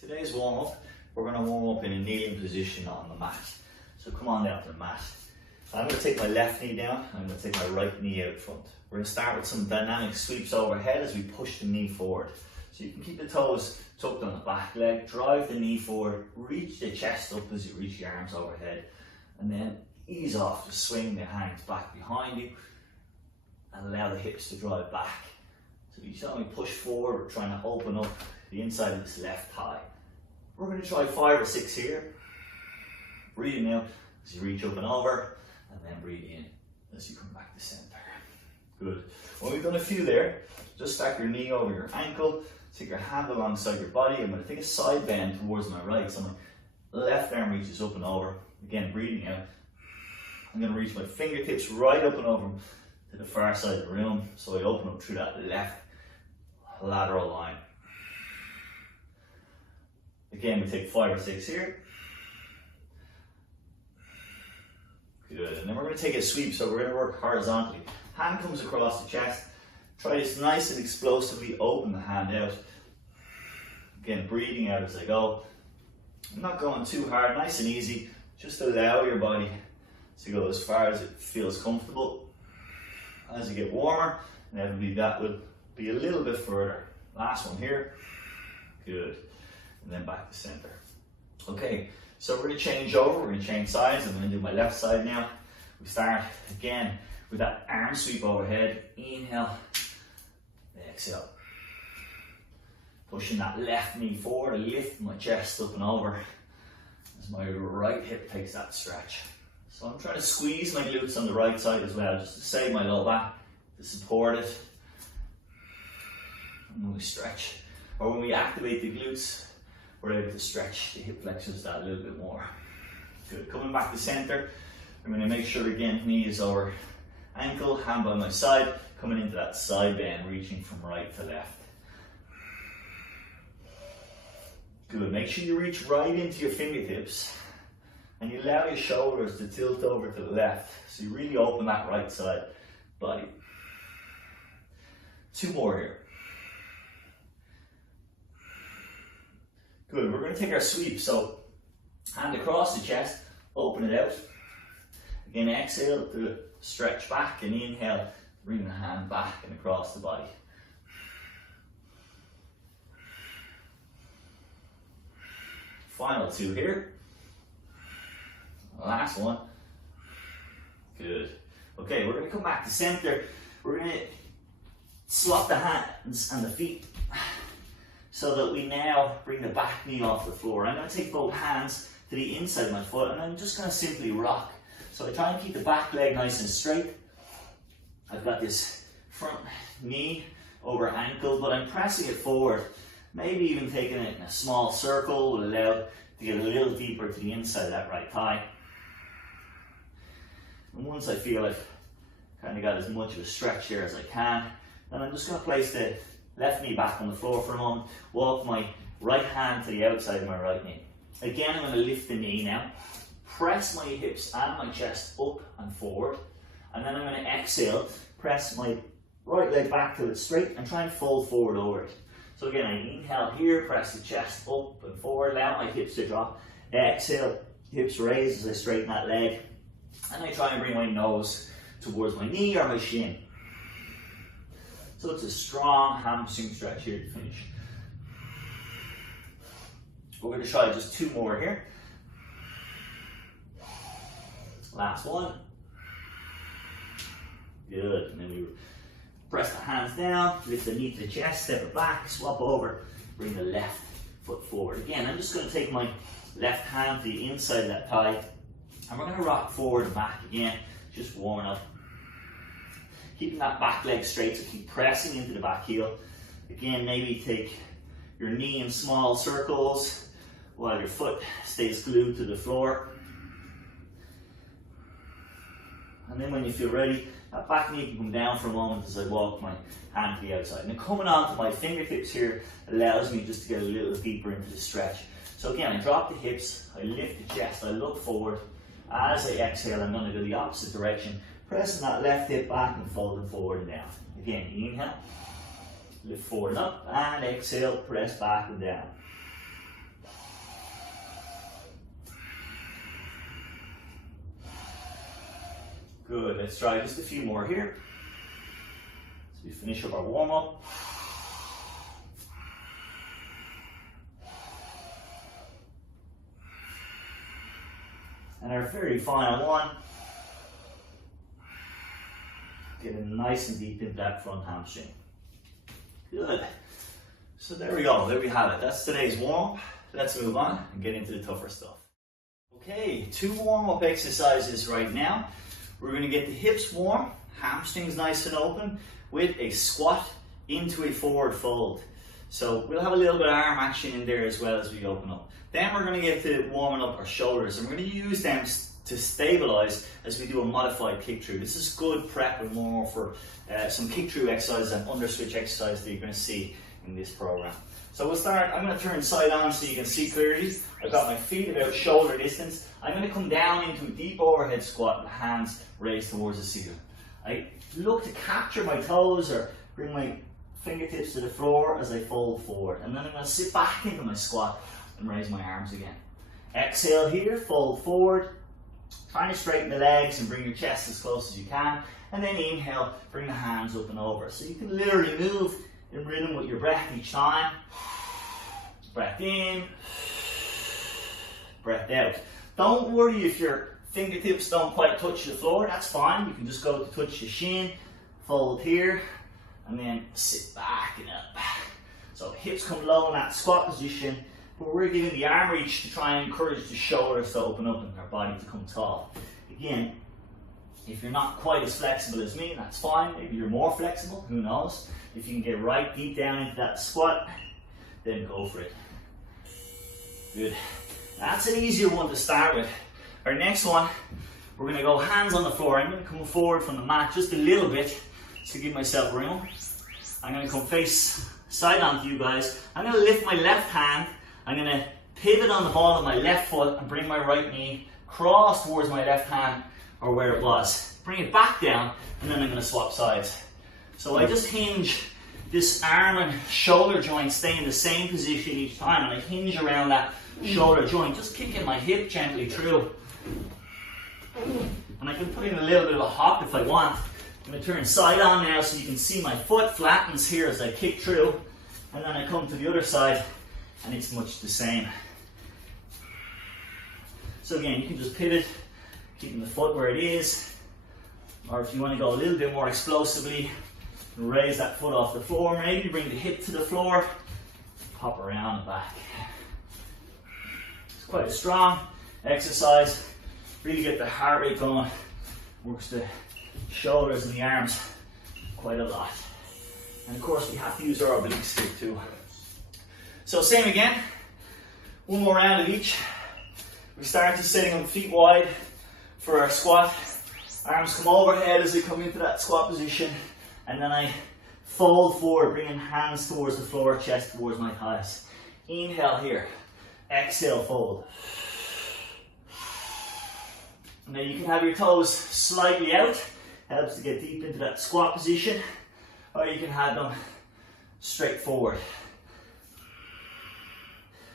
Today's warm up, we're going to warm up in a kneeling position on the mat. So come on down to the mat. I'm going to take my left knee down, I'm going to take my right knee out front. We're going to start with some dynamic sweeps overhead as we push the knee forward. So you can keep the toes tucked on the back leg, drive the knee forward, reach the chest up as you reach your arms overhead, and then ease off, just swing the hands back behind you and allow the hips to drive back. So each time we push forward, we're trying to open up the inside of this left thigh. We're going to try 5 or 6 here. Breathing out as you reach up and over, and then breathe in as you come back to center. Good. When we've done a few there, just stack your knee over your ankle, take your hand alongside your body. I'm going to take a side bend towards my right, so my left arm reaches up and over. Again, breathing out. I'm going to reach my fingertips right up and over to the far side of the room, so I open up through that left lateral line. Again, we take 5 or 6 here. Good, and then we're going to take a sweep, so we're going to work horizontally. Hand comes across the chest. Try this nice and explosively open the hand out. Again, breathing out as I go. I'm not going too hard, nice and easy. Just allow your body to go as far as it feels comfortable. As you get warmer, inevitably that will be a little bit further. Last one here. Good. And then back to center. Okay, so we're going to change over, we're going to change sides. I'm going to do my left side now. We start again with that arm sweep overhead. Inhale, exhale. Pushing that left knee forward, I lift my chest up and over as my right hip takes that stretch. So I'm trying to squeeze my glutes on the right side as well, just to save my low back, to support it. And when we stretch, or when we activate the glutes, we're able to stretch the hip flexors that a little bit more. Good. Coming back to center, I'm going to make sure again knee is over ankle, hand by my side, coming into that side bend, reaching from right to left. Good. Make sure you reach right into your fingertips and you allow your shoulders to tilt over to the left, so you really open that right side body. 2 more here. Good, we're going to take our sweep, so hand across the chest, open it out. Again, exhale to stretch back, and inhale, bring the hand back and across the body. Final 2 here. Last one. Good. Okay, we're going to come back to center. We're going to swap the hands and the feet, so that we now bring the back knee off the floor. I'm going to take both hands to the inside of my foot and I'm just going to simply rock. So I try and keep the back leg nice and straight. I've got this front knee over ankle, but I'm pressing it forward. Maybe even taking it in a small circle will allow to get a little deeper to the inside of that right thigh. And once I feel I've kind of got as much of a stretch here as I can, then I'm just going to place the left knee back on the floor for a moment, walk my right hand to the outside of my right knee. Again, I'm going to lift the knee now, press my hips and my chest up and forward, and then I'm going to exhale, press my right leg back till it's straight and try and fold forward over it. So again, I inhale here, press the chest up and forward, allow my hips to drop. Exhale, hips raise as I straighten that leg, and I try and bring my nose towards my knee or my shin. So it's a strong hamstring stretch here to finish. We're going to try just 2 more here. Last one. Good. And then we press the hands down, lift the knee to the chest, step it back, swap over, bring the left foot forward. Again, I'm just going to take my left hand to the inside of that thigh, and we're going to rock forward and back again, just warming up. Keeping that back leg straight, so keep pressing into the back heel. Again, maybe take your knee in small circles while your foot stays glued to the floor. And then when you feel ready, that back knee can come down for a moment as I walk my hand to the outside. And then coming on to my fingertips here allows me just to get a little deeper into the stretch. So again, I drop the hips, I lift the chest, I look forward. As I exhale, I'm going to go the opposite direction, pressing that left hip back and folding forward and down. Again, inhale, lift forward and up, and exhale, press back and down. Good, let's try just a few more here. So we finish up our warm up. And our very final one. Getting nice and deep into that front hamstring. Good. So there we go, there we have it. That's today's warm up. Let's move on and get into the tougher stuff. Okay, 2 warm up exercises right now. We're going to get the hips warm, hamstrings nice and open, with a squat into a forward fold. So we'll have a little bit of arm action in there as well as we open up. Then we're going to get to warming up our shoulders, and we're going to use them to stabilize as we do a modified kick through. This is good prep and more for some kick through exercises and under switch exercises that you're going to see in this program. So we'll start. I'm going to turn side on so you can see clearly. I've got my feet about shoulder distance. I'm going to come down into a deep overhead squat with hands raised towards the ceiling. I look to capture my toes or bring my fingertips to the floor as I fold forward. And then I'm going to sit back into my squat and raise my arms again. Exhale here, fold forward. Trying to straighten the legs and bring your chest as close as you can. And then inhale, bring the hands up and over. So you can literally move in rhythm with your breath each time. Breath in, breath out. Don't worry if your fingertips don't quite touch the floor, that's fine. You can just go to touch your shin, fold here, and then sit back and up. So hips come low in that squat position, but we're giving the arm reach to try and encourage the shoulders to open up and our body to come tall. Again, if you're not quite as flexible as me, that's fine. Maybe you're more flexible, who knows? If you can get right deep down into that squat, then go for it. Good. That's an easier one to start with. Our next one, we're going to go hands on the floor. I'm going to come forward from the mat just a little bit to give myself room. I'm going to come face side on to you guys. I'm going to lift my left hand. I'm going to pivot on the ball of my left foot and bring my right knee cross towards my left hand or where it was. Bring it back down, and then I'm going to swap sides. So I just hinge this arm and shoulder joint, stay in the same position each time, and I hinge around that shoulder joint, just kicking my hip gently through. And I can put in a little bit of a hop if I want. I'm going to turn side on now so you can see my foot flattens here as I kick through, and then I come to the other side and it's much the same. So again, you can just pivot, keeping the foot where it is, or if you want to go a little bit more explosively, raise that foot off the floor, maybe bring the hip to the floor, pop around and back. It's quite a strong exercise, really get the heart rate going, works the shoulders and the arms quite a lot. And of course we have to use our obliques here too. So same again, one more round of each. We start to sitting on feet wide for our squat. Arms come overhead as they come into that squat position. And then I fold forward, bringing hands towards the floor, chest towards my thighs. Inhale here. Exhale, fold. And then you can have your toes slightly out. Helps to get deep into that squat position. Or you can have them straight forward.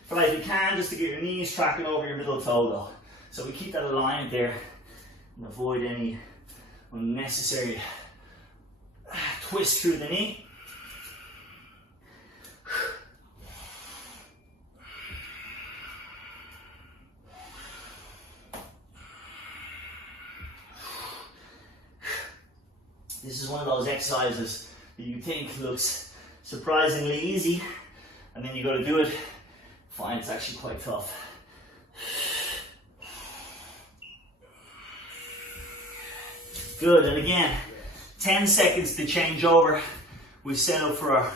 But if you can, just to get your knees tracking over your middle toe though. So we keep that aligned there and avoid any unnecessary twist through the knee. This is one of those exercises that you think looks surprisingly easy, and then you go to do it, find it's actually quite tough. Good, and again, 10 seconds to change over. We've set up for our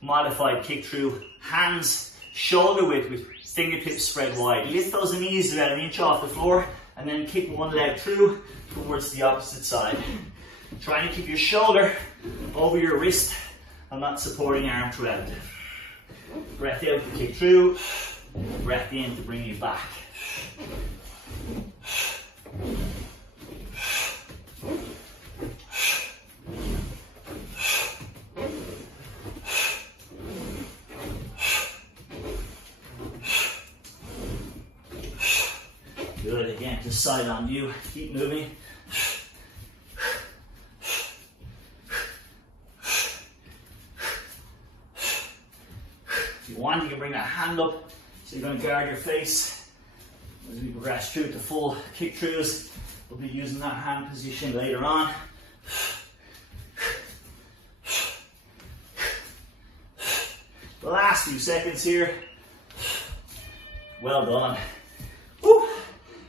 modified kick through. Hands shoulder width with fingertips spread wide. Lift those knees about an inch off the floor and then kick one leg through towards the opposite side. Trying to keep your shoulder over your wrist and that supporting arm throughout. Breath out to kick through, breath in to bring you back. Good, again, just side on you, keep moving. you want, you can bring that hand up. So you're going to guard your face as we progress through the full kick throughs. We'll be using that hand position later on. The last few seconds here. Well done. Woo.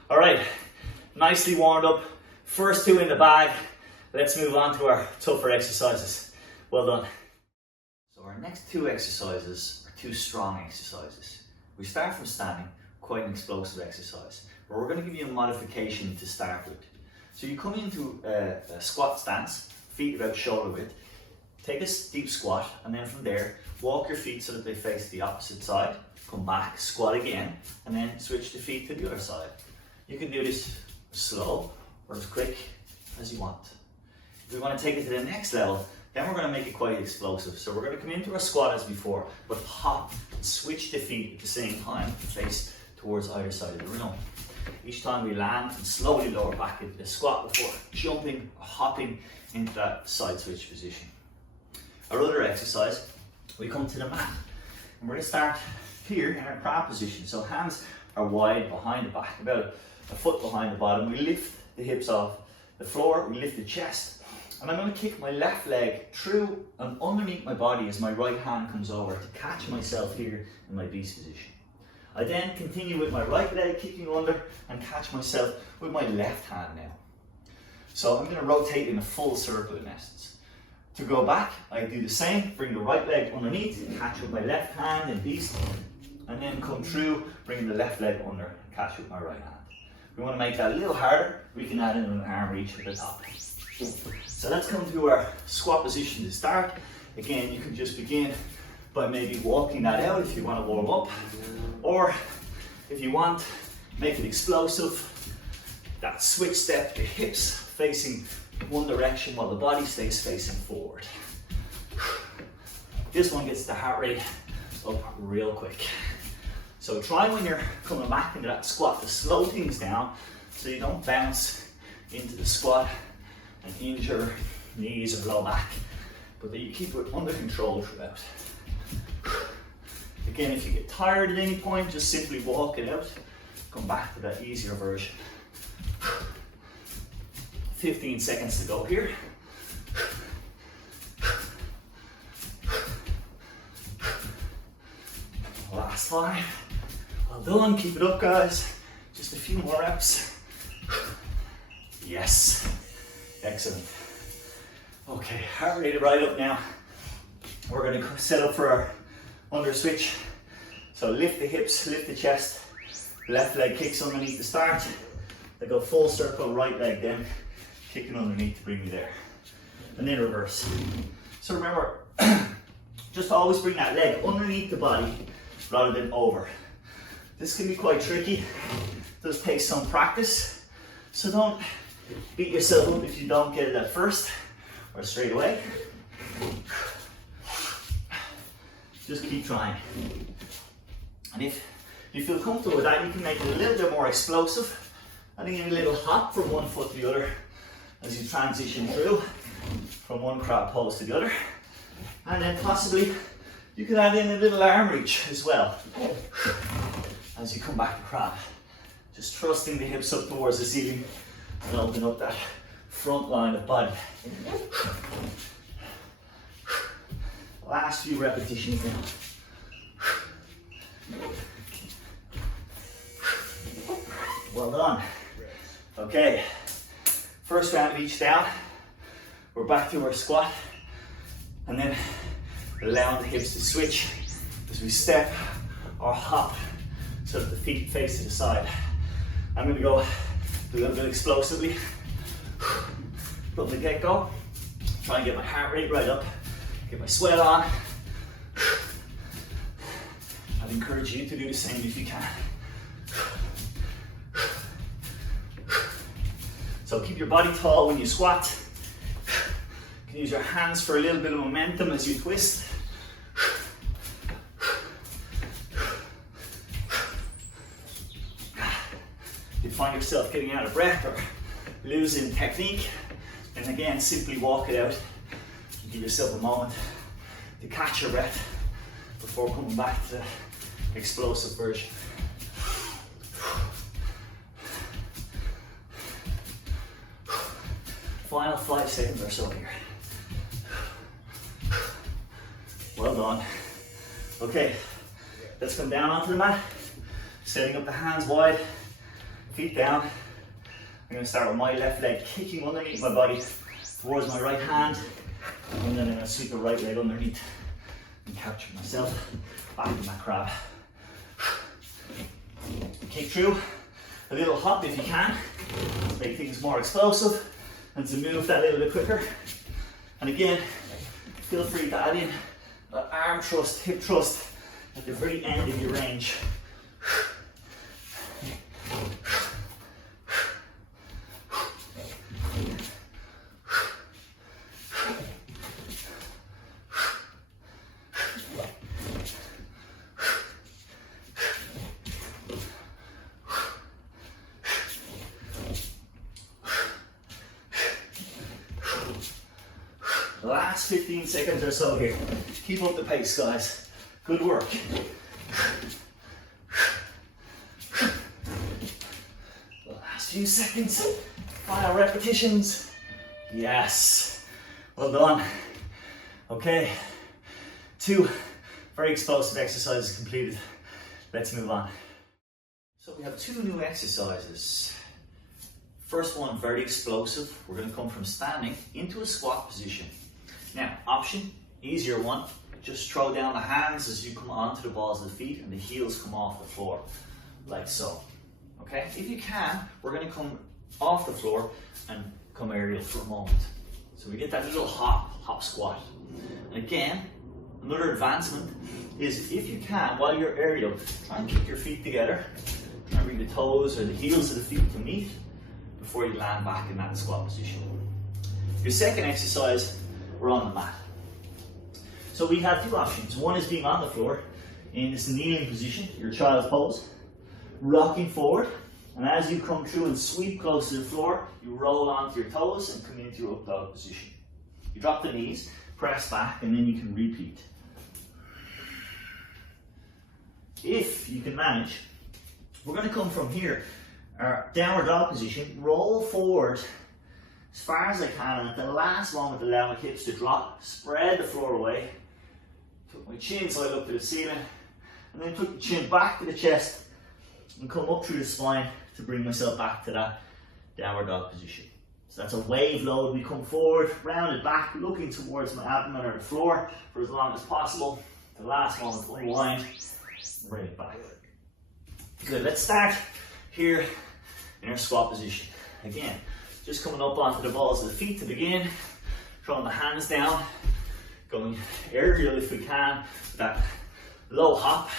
All right, nicely warmed up. First two in the bag. Let's move on to our tougher exercises. Well done. So our next two exercises are two strong exercises. We start from standing, quite an explosive exercise, but we're going to give you a modification to start with. So you come into a squat stance, feet about shoulder width, take a deep squat, and then from there, walk your feet so that they face the opposite side, come back, squat again, and then switch the feet to the other side. You can do this slow or as quick as you want. If we want to take it to the next level, then we're going to make it quite explosive. So we're going to come into our squat as before, but hop and switch the feet at the same time, face towards either side of the room. Each time we land and slowly lower back into the squat before jumping or hopping into that side switch position. Our other exercise, we come to the mat and we're going to start here in our crab position. So hands are wide behind the back, about a foot behind the bottom. We lift the hips off the floor, we lift the chest, and I'm going to kick my left leg through and underneath my body as my right hand comes over to catch myself here in my beast position. I then continue with my right leg kicking under and catch myself with my left hand now. So I'm going to rotate in a full circle in essence. To go back, I do the same, bring the right leg underneath, catch with my left hand in beast, and then come through, bring the left leg under and catch with my right hand. If we want to make that a little harder, we can add in an arm reach at the top. So let's come to our squat position to start. Again, you can just begin by maybe walking that out if you want to warm up, or if you want, make it explosive. That switch step, the hips facing one direction while the body stays facing forward. This one gets the heart rate up real quick. So try when you're coming back into that squat to slow things down so you don't bounce into the squat and injure knees or low back, but that you keep it under control throughout. Again, if you get tired at any point, just simply walk it out. Come back to that easier version. 15 seconds to go here. Last 5. Well done, keep it up guys. Just a few more reps. Yes, excellent. Okay, heart rate right up now. We're going to set up for our under switch. So lift the hips, lift the chest. Left leg kicks underneath to start. I go full circle, right leg then, kicking underneath to bring me there. And then reverse. So remember, just always bring that leg underneath the body rather than over. This can be quite tricky. It does take some practice. So don't beat yourself up if you don't get it at first or straight away. Just keep trying. And if you feel comfortable with that, you can make it a little bit more explosive. I think a little hop from one foot to the other as you transition through from one crab pose to the other. And then possibly you can add in a little arm reach as well as you come back to crab. Just thrusting the hips up towards the ceiling and open up that front line of body. Last few repetitions now. Well done. Okay, first round of each down. We're back to our squat and then allowing the hips to switch as we step or hop so that the feet face to the side. I'm going to go a little bit explosively from the get-go. Try and get my heart rate right up, get my sweat on. I'd encourage you to do the same if you can. So keep your body tall when you squat. You can use your hands for a little bit of momentum as you twist. If you find yourself getting out of breath or losing technique, then again, simply walk it out. Give yourself a moment to catch your breath before coming back to the explosive version. Final 5 seconds or so here. Well done. Okay, let's come down onto the mat, setting up the hands wide, feet down. I'm going to start with my left leg kicking underneath my body towards my right hand, and then I'm going to sweep the right leg underneath and capture myself back in my crab. Kick through, a little hop if you can, to make things more explosive and to move that little bit quicker. And again, feel free to add in an arm thrust, hip thrust at the very end of your range. The last 15 seconds or so here. Keep up the pace, guys. Good work. The last few seconds. Final repetitions. Yes. Well done. Okay. 2 very explosive exercises completed. Let's move on. So we have 2 new exercises. First one, very explosive. We're going to come from standing into a squat position. Now, option, easier one, just throw down the hands as you come onto the balls of the feet and the heels come off the floor, like so. Okay, if you can, we're going to come off the floor and come aerial for a moment. So we get that little hop squat. And again, another advancement is if you can, while you're aerial, try and kick your feet together. Try and bring the toes or the heels of the feet to meet before you land back in that squat position. Your second exercise, we're on the mat. So we have 2 options. One is being on the floor in this kneeling position, your child's pose, rocking forward, and as you come through and sweep close to the floor, you roll onto your toes and come into your up dog position. You drop the knees, press back, and then you can repeat. If you can manage, we're going to come from here, our downward dog position, roll forward as far as I can, and at the last moment allow my hips to drop, spread the floor away, took my chin side up to the ceiling, and then took the chin back to the chest and come up through the spine to bring myself back to that downward dog position. So that's a wave load. We come forward, rounded back, looking towards my abdomen or the floor for as long as possible. The last moment, unwind, bring it back. Good, let's start here in our squat position. Again, just coming up onto the balls of the feet to begin, throwing the hands down, going aerial if we can, that low hop,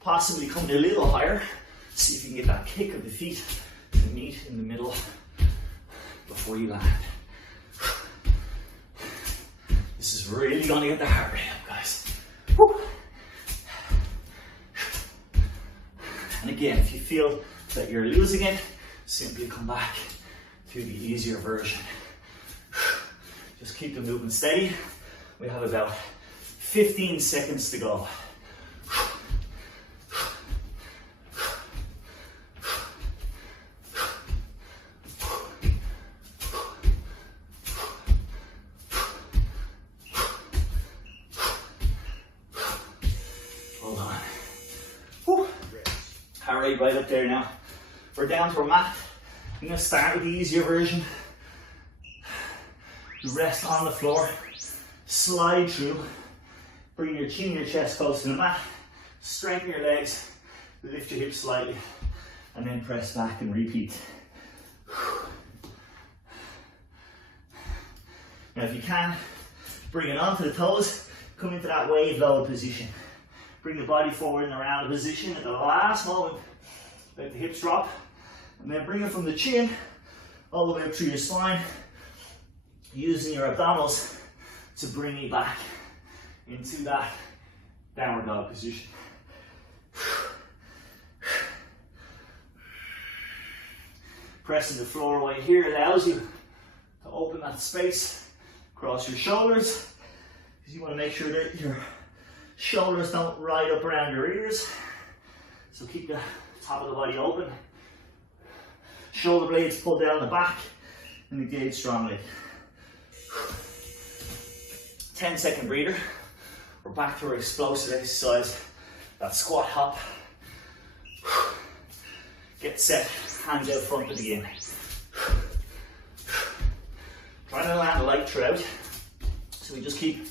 possibly coming a little higher, see if you can get that kick of the feet to meet in the middle before you land. This is really going to get the heart rate up, guys. Woo. And again, if you feel that you're losing it, simply come back to the easier version. Just keep the movement steady. We have about 15 seconds to go. Hold on. Whew. Heart rate right up there now. We're down to our mat. I'm going to start with the easier version. You rest on the floor, slide through, bring your chin and your chest close to the mat, straighten your legs, lift your hips slightly, and then press back and repeat. Now if you can, bring it onto the toes, come into that wave load position. Bring the body forward in a rounded position at the last moment, let the hips drop, and then bring it from the chin all the way up through your spine, using your abdominals to bring you back into that downward dog position. Pressing the floor away here allows you to open that space across your shoulders, because you want to make sure that your Shoulders don't ride up around your ears. So keep the top of the body open. Shoulder blades pull down the back and engage strongly. 10-second breather. We're back to our explosive exercise. That squat hop. Get set, hands out front to begin. Try to land light throughout, so we just keep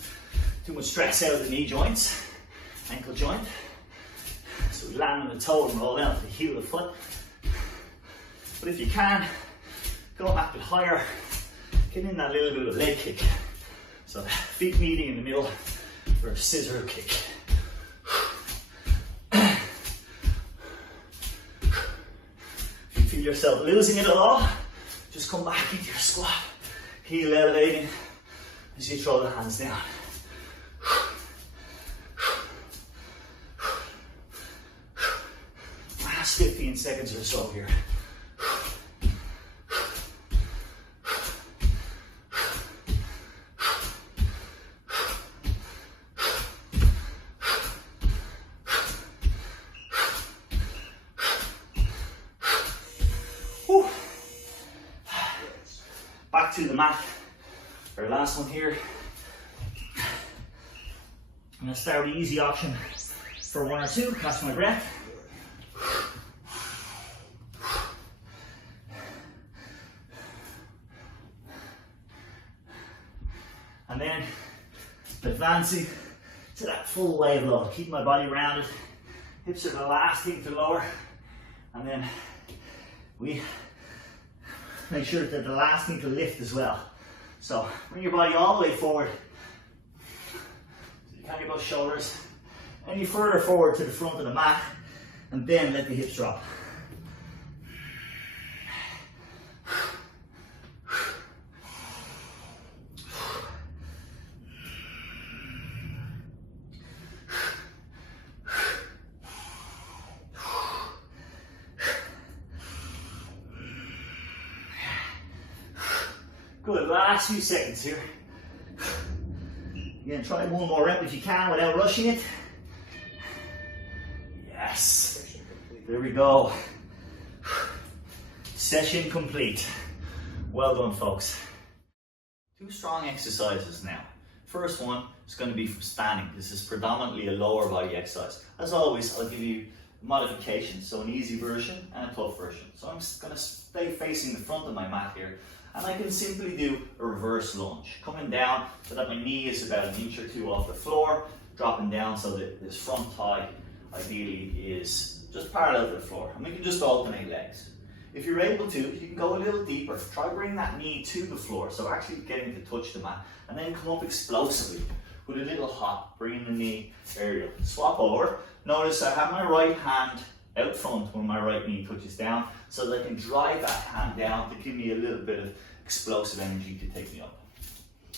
too much stress out of the knee joints, ankle joint. So we land on the toe and roll down to the heel of the foot. But if you can, go a bit higher, get in that little bit of leg kick. So feet meeting in the middle for a scissor kick. If you feel yourself losing it at all, just come back into your squat. Heel elevating as you throw the hands down. Last 15 seconds or so here. Back to the mat. Our last one here. I'm going to start with the easy option for 1 or 2. Catch my breath. And then advancing to that full wave load. Keep my body rounded. Hips are the last thing to lower. And then we make sure that the last thing to lift as well. So bring your body all the way forward. So you can't get those shoulders any further forward to the front of the mat, and then let the hips drop. Good, last few seconds here. Again, try one more rep if you can without rushing it. Yes, there we go. Session complete. Well done, folks. 2 strong exercises now. First one is going to be from standing. This is predominantly a lower body exercise. As always, I'll give you modifications, so an easy version and a tough version. So I'm just going to stay facing the front of my mat here. And I can simply do a reverse lunge, coming down so that my knee is about 1 inch or 2 off the floor, dropping down so that this front thigh ideally is just parallel to the floor. And we can just alternate legs. If you're able to, you can go a little deeper. Try bring that knee to the floor, so actually getting to touch the mat, and then come up explosively with a little hop, bringing the knee aerial. Swap over. Notice I have my right hand out front when my right knee touches down, so that I can drive that hand down to give me a little bit of explosive energy to take me up.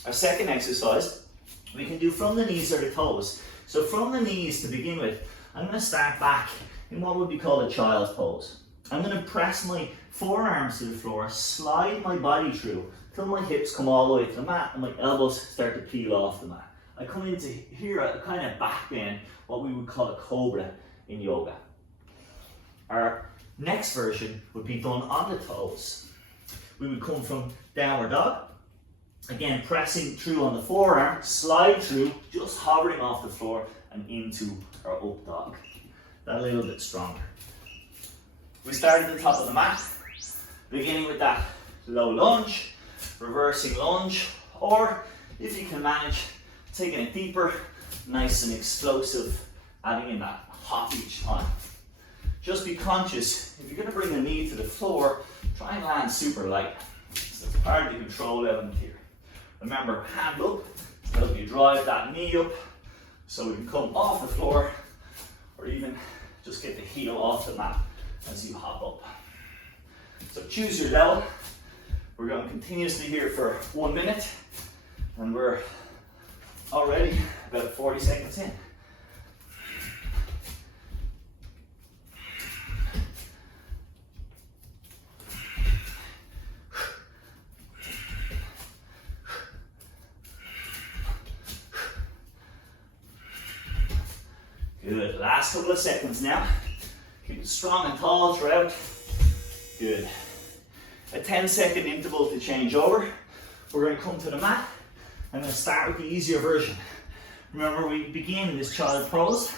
Our second exercise, we can do from the knees or the toes. So from the knees to begin with, I'm going to start back in what would be called a child's pose. I'm going to press my forearms to the floor, slide my body through till my hips come all the way to the mat and my elbows start to peel off the mat. I come into here a kind of back bend, what we would call a cobra in yoga. Our next version would be done on the toes. We would come from downward dog, again pressing through on the forearm, slide through, just hovering off the floor and into our up dog. That a little bit stronger. We start at the top of the mat, beginning with that low lunge, reversing lunge, or if you can manage, taking it deeper, nice and explosive, adding in that hop each time. Just be conscious, if you're going to bring the knee to the floor, try and land super light. So it's part of the control element here. Remember, hand up to help you drive that knee up so we can come off the floor, or even just get the heel off the mat as you hop up. So choose your level. We're going continuously here for 1 minute, and we're already about 40 seconds in. Good, last couple of seconds now. Keep it strong and tall throughout. Good. A 10-second interval to change over. We're going to come to the mat. I'm going to start with the easier version. Remember, we begin in this child pose,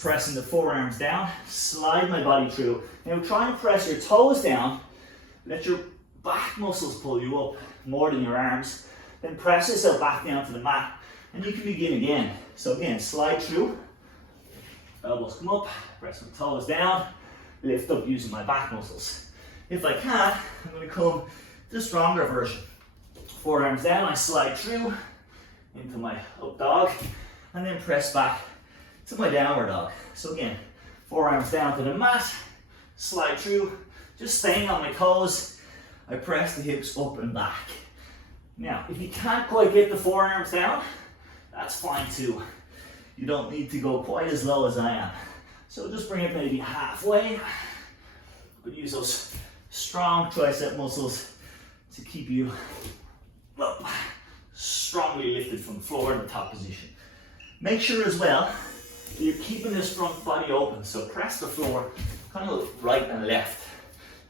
pressing the forearms down, slide my body through. Now try and press your toes down, let your back muscles pull you up more than your arms, then press yourself back down to the mat, and you can begin again. So again, slide through, elbows come up, press my toes down, lift up using my back muscles. If I can, I'm going to come to the stronger version. Forearms down, I slide through into my up dog, and then press back to my downward dog. So again, forearms down to the mat, slide through, just staying on my toes. I press the hips up and back. Now, if you can't quite get the forearms down, that's fine too. You don't need to go quite as low as I am. So just bring it maybe halfway, but use those strong tricep muscles to keep you up, strongly lifted from the floor in the top position. Make sure as well that you're keeping this front body open, so press the floor kind of right and left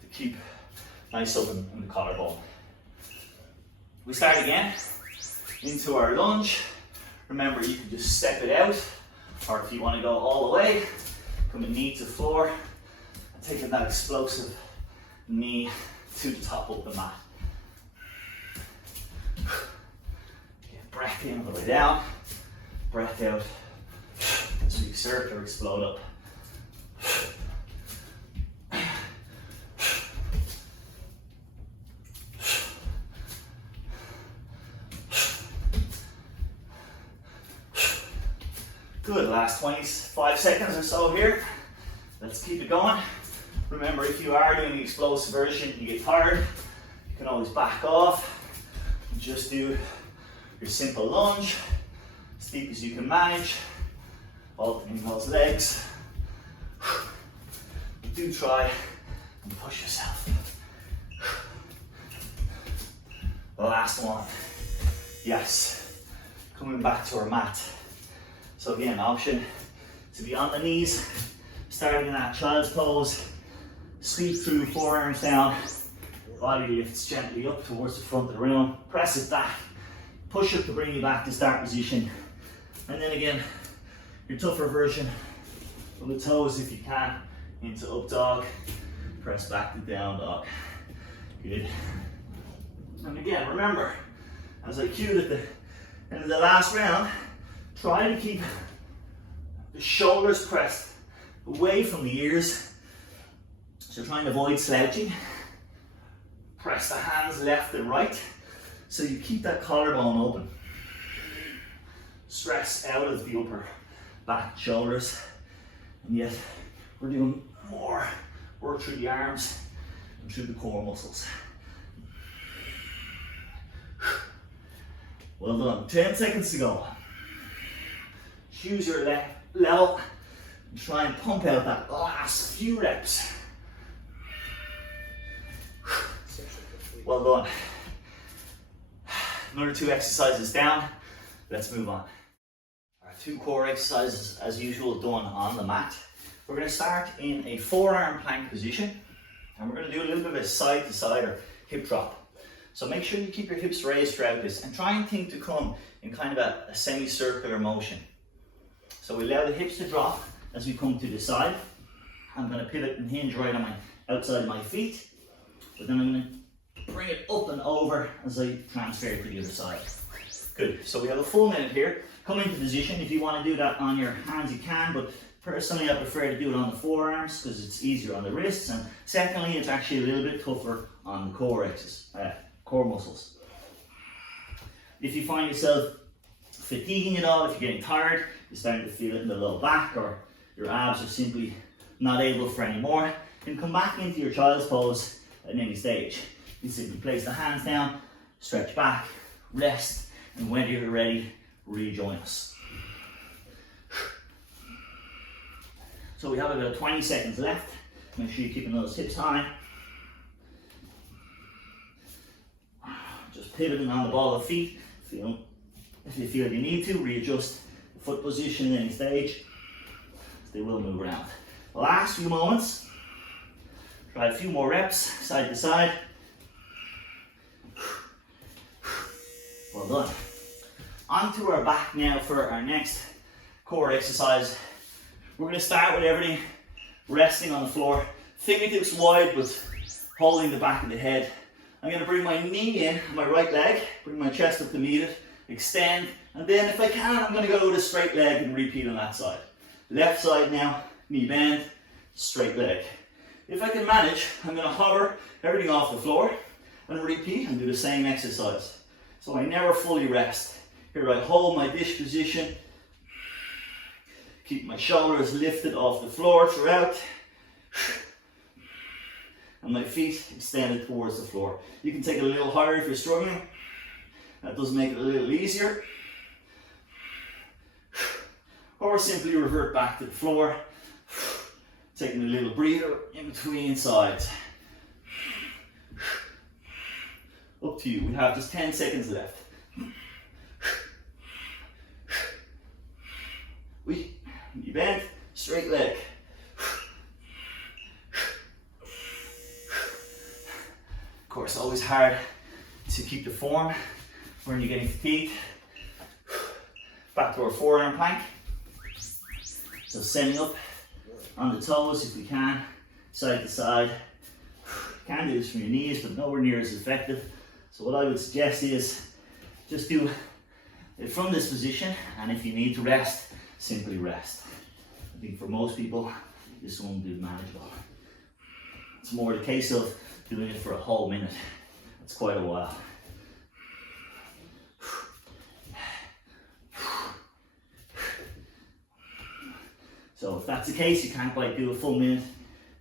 to keep nice open in the collarbone. We start again into our lunge. Remember, you can just step it out, or if you want to go all the way, coming knee to floor and taking that explosive knee to the top of the mat. Breath in all the way down, breath out as we exert or explode up. Good, last 25 seconds or so here. Let's keep it going. Remember, if you are doing the explosive version, you get tired, you can always back off and just do your simple lunge, as deep as you can manage, alternating those legs. Do try and push yourself. The last one. Yes, coming back to our mat. So again, option to be on the knees, starting in that child's pose, sweep through, forearms down, body lifts gently up towards the front of the room, press it back, push up to bring you back to start position, and then again, your tougher version from the toes if you can, into up dog, press back to down dog. Good. And again, remember, as I cued at the end of the last round, try to keep the shoulders pressed away from the ears. So try and avoid slouching. Press the hands left and right so you keep that collarbone open. Stress out of the upper back shoulders. And yet we're doing more work through the arms and through the core muscles. Well done. 10 seconds to go. Choose your level and try and pump out that last few reps. Well done. Another 2 exercises down. Let's move on. Our 2 core exercises, as usual, done on the mat. We're going to start in a forearm plank position, and we're going to do a little bit of a side to side or hip drop. So make sure you keep your hips raised throughout this, and try and think to come in kind of a semicircular motion. So we allow the hips to drop as we come to the side. I'm going to pivot and hinge right on my outside of my feet, but then I'm going to bring it up and over as I transfer to the other side. Good, so we have a full minute here. Come into position. If you want to do that on your hands, you can, but personally I prefer to do it on the forearms because it's easier on the wrists, and secondly, it's actually a little bit tougher on the core muscles. If you find yourself fatiguing at all, if you're getting tired, you're starting to feel it in the low back, or your abs are simply not able for any more, then come back into your child's pose at any stage. You simply place the hands down, stretch back, rest, and when you're ready, rejoin us. So we have about 20 seconds left. Make sure you're keeping those hips high. Just pivoting on the ball of feet. If you feel you need to, readjust the foot position at any stage. they will move around. The last few moments, try a few more reps, side to side. Well done. Onto our back now for our next core exercise. We're going to start with everything resting on the floor, fingertips wide but holding the back of the head. I'm going to bring my knee in, my right leg, bring my chest up to meet it, extend, and then if I can, I'm going to go with a straight leg and repeat on that side. Left side now, knee bend, straight leg. If I can manage, I'm going to hover everything off the floor and repeat and do the same exercise. So I never fully rest. Here I hold my dish position, keep my shoulders lifted off the floor throughout, and my feet extended towards the floor. You can take it a little higher if you're struggling. That does make it a little easier. Or simply revert back to the floor, taking a little breather in between sides. Up to you. We have just 10 seconds left. Knee bend, straight leg. Of course, always hard to keep the form when you're getting fatigued. Back to our forearm plank. So setting up on the toes if we can, side to side. You can do this from your knees, but nowhere near as effective. So what I would suggest is just do it from this position, and if you need to rest, simply rest. I think for most people, this one will be manageable. It's more the case of doing it for a whole minute. That's quite a while. So if that's the case, you can't quite do a full minute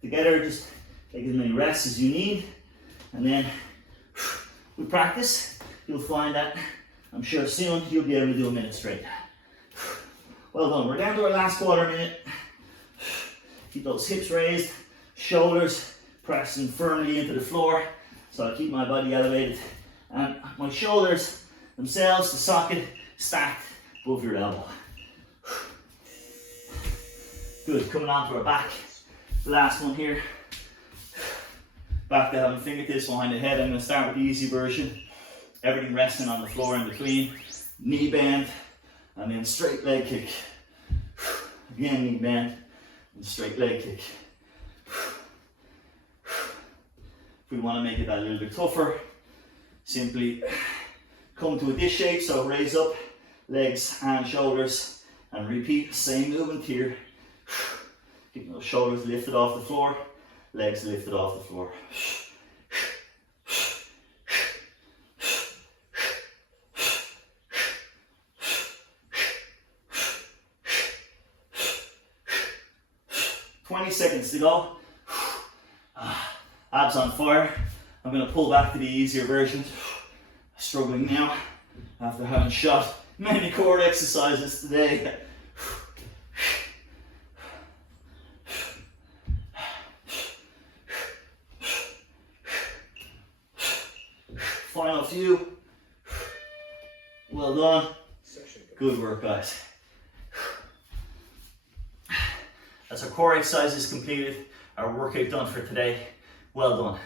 together, just take as many rests as you need, and then with practice, you'll find that, I'm sure soon, you'll be able to do a minute straight. Well done, we're down to our last quarter minute. Keep those hips raised, shoulders pressing firmly into the floor, so I keep my body elevated, and my shoulders themselves, the socket, stacked above your elbow. Good, coming on to our back. The last one here. Back to having fingertips behind the head. I'm going to start with the easy version. Everything resting on the floor in between. Knee bend, and then straight leg kick. Again, knee bend, and straight leg kick. If we want to make it that little bit tougher, simply come to a dish shape, so raise up, legs and shoulders, and repeat, same movement here. Keeping those shoulders lifted off the floor, legs lifted off the floor. 20 seconds to go. Abs on fire. I'm going to pull back to the easier version. Struggling now after having shot many core exercises today. Final few. Well done. Good work, guys. That's our core exercises completed. Our workout done for today. Well done.